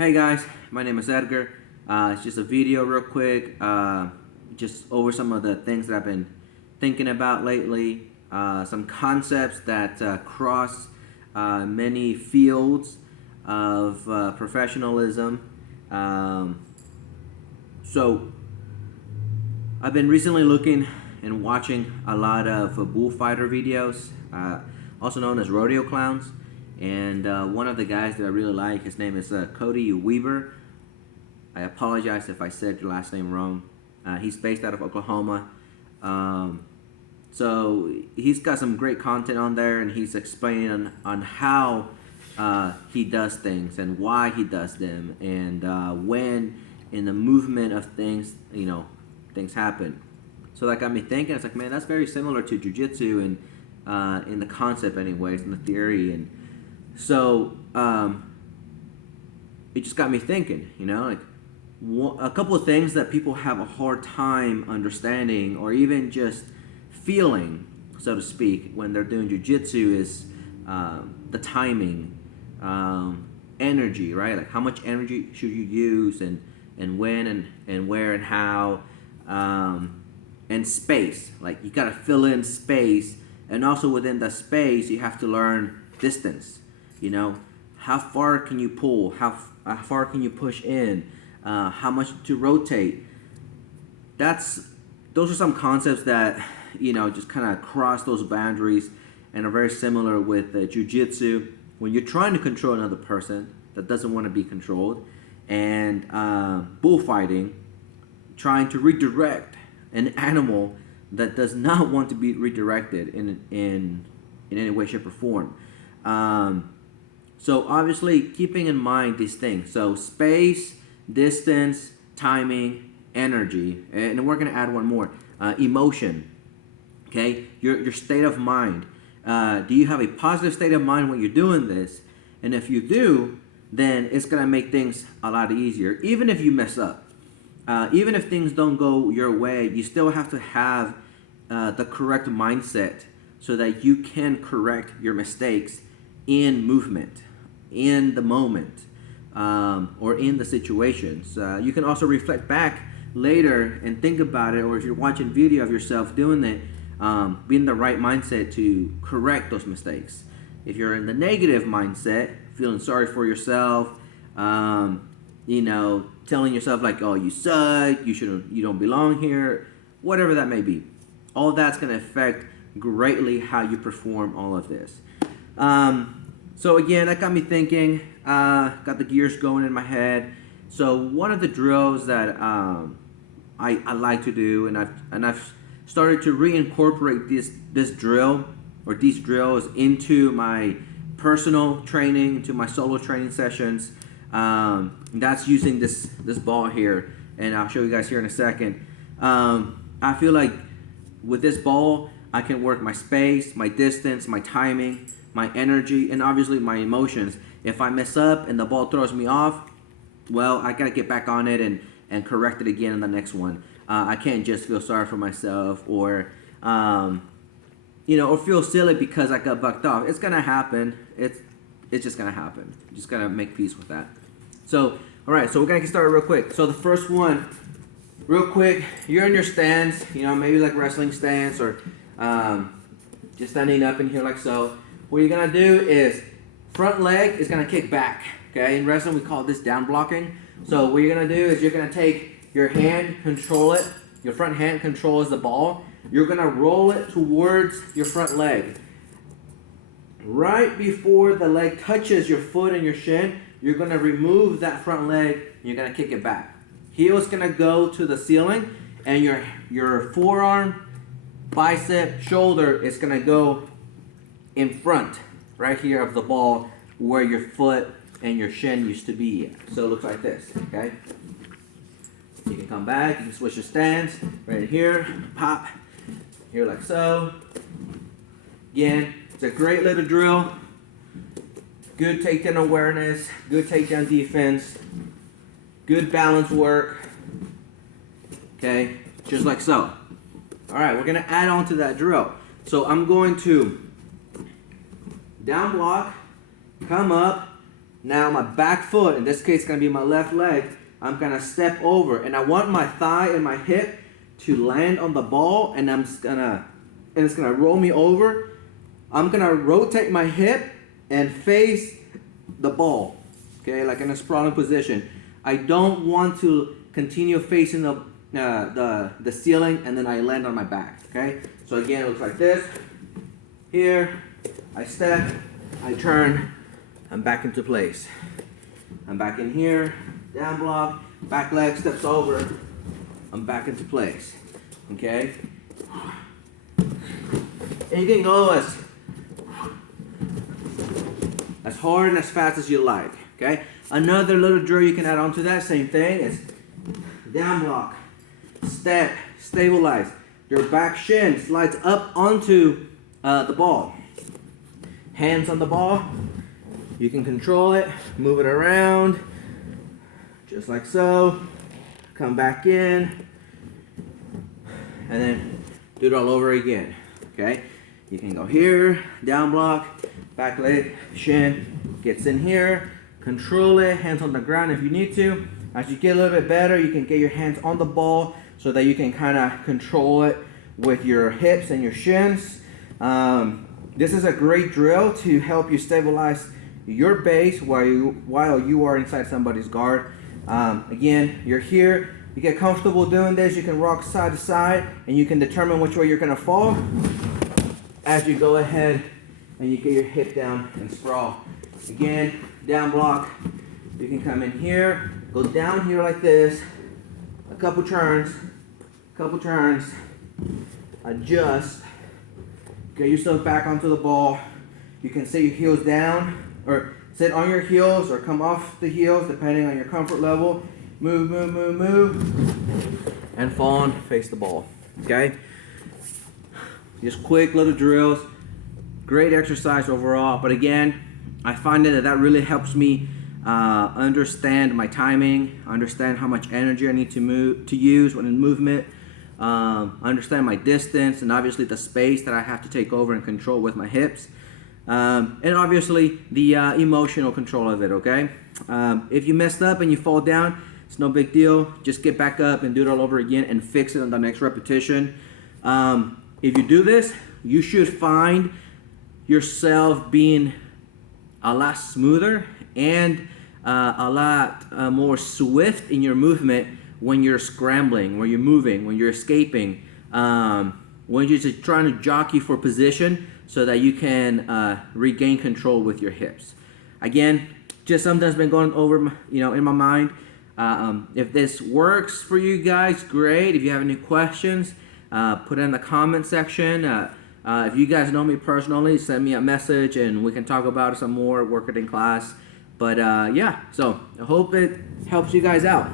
Hey guys, my name is Edgar. It's just a video real quick, just over some of the things that I've been thinking about lately, some concepts that cross many fields of professionalism. So I've been recently looking and watching a lot of bullfighter videos, also known as rodeo clowns. And one of the guys that I really like, his name is Cody Weaver. I apologize if I said your last name wrong. He's based out of Oklahoma. So he's got some great content on there, and he's explaining on how he does things and why he does them, and when in the movement of things, things happen. So that got me thinking. It's like, man, that's very similar to Jiu Jitsu, and in the concept anyways, in the theory. And so it just got me thinking, a couple of things that people have a hard time understanding or even just feeling, so to speak, when they're doing jiu-jitsu is the timing, energy, right? Like how much energy should you use, and when and where and how, and space. Like you got to fill in space, and also within the space you have to learn distance. How far can you pull? How far can you push in? How much to rotate? Those are some concepts that just kind of cross those boundaries and are very similar with jiu-jitsu. When you're trying to control another person that doesn't want to be controlled, and bullfighting, trying to redirect an animal that does not want to be redirected in any way, shape, or form. So obviously keeping in mind these things. So space, distance, timing, energy, and we're going to add one more, emotion. Okay, your state of mind. Do you have a positive state of mind when you're doing this? And if you do, then it's going to make things a lot easier. Even if you mess up, even if things don't go your way, you still have to have the correct mindset so that you can correct your mistakes in movement, in the moment, or in the situations. You can also reflect back later and think about it, or if you're watching video of yourself doing it, be in the right mindset to correct those mistakes. If you're in the negative mindset, feeling sorry for yourself, telling yourself like, oh, you suck, you don't belong here, whatever that may be, all that's going to affect greatly how you perform all of this. So again, that got me thinking, got the gears going in my head. So one of the drills that I like to do, and I've started to reincorporate this drill or these drills into my personal training, into my solo training sessions. That's using this ball here, and I'll show you guys here in a second. I feel like with this ball, I can work my space, my distance, my timing, my energy, and obviously my emotions. If I mess up and the ball throws me off, well, I gotta get back on it and correct it again in the next one. I can't just feel sorry for myself or or feel silly because I got bucked off. It's gonna happen. It's just gonna happen. You just gotta make peace with that. So, all right. So we're gonna get started real quick. So the first one, real quick. You're in your stance. Maybe like wrestling stance or just standing up in here like so. What you're going to do is front leg is going to kick back. Okay, in wrestling we call this down blocking. So what you're going to do is you're going to take your hand, control it. Your front hand controls the ball. You're going to roll it towards your front leg. Right before the leg touches your foot and your shin, you're going to remove that front leg and you're going to kick it back. Heel is going to go to the ceiling, and your forearm, bicep, shoulder is going to go in front, right here of the ball where your foot and your shin used to be. So it looks like this, okay? You can come back, you can switch your stance, right here, pop, here like so. Again, it's a great little drill. Good takedown awareness, good takedown defense, good balance work, okay? Just like so. All right, we're gonna add on to that drill. So I'm going to down block, come up, Now my back foot, in this case, gonna be my left leg. I'm gonna step over, and I want my thigh and my hip to land on the ball, and it's gonna roll me over. I'm gonna rotate my hip and face the ball, okay, like in a sprawling position. I don't want to continue facing the ceiling and then I land on my back, okay? So again, it looks like this. Here, I step, I turn, I'm back into place. I'm back in here, down block, back leg steps over, I'm back into place, okay? And you can go as hard and as fast as you like, okay? Another little drill you can add on to that same thing is down block, step, stabilize. Your back shin slides up onto the ball. Hands on the ball. You can control it, move it around, just like so. Come back in, and then do it all over again, okay? You can go here, down block, back leg, shin, gets in here, control it, hands on the ground if you need to. As you get a little bit better, you can get your hands on the ball so that you can kind of control it with your hips and your shins. This is a great drill to help you stabilize your base while you are inside somebody's guard. Again, you're here, you get comfortable doing this, you can rock side to side, and you can determine which way you're gonna fall as you go ahead and you get your hip down and sprawl. Again, down block, you can come in here, go down here like this, a couple turns, adjust, get yourself back onto the ball. You can sit your heels down, or sit on your heels, or come off the heels, depending on your comfort level. Move, and fall and face the ball, okay? Just quick little drills, great exercise overall, but again, I find that really helps me understand my timing, understand how much energy I need to use when in movement, understand my distance, and obviously the space that I have to take over and control with my hips, and obviously the emotional control of it, okay? If you messed up and you fall down, it's no big deal. Just get back up and do it all over again and fix it on the next repetition. If you do this, you should find yourself being a lot smoother and a lot more swift in your movement when you're scrambling, when you're moving, when you're escaping, when you're just trying to jockey for position so that you can regain control with your hips. Again, just something that's been going over, in my mind. If this works for you guys, great. If you have any questions, put it in the comment section. If you guys know me personally, send me a message and we can talk about it some more, work it in class. But yeah, so I hope it helps you guys out.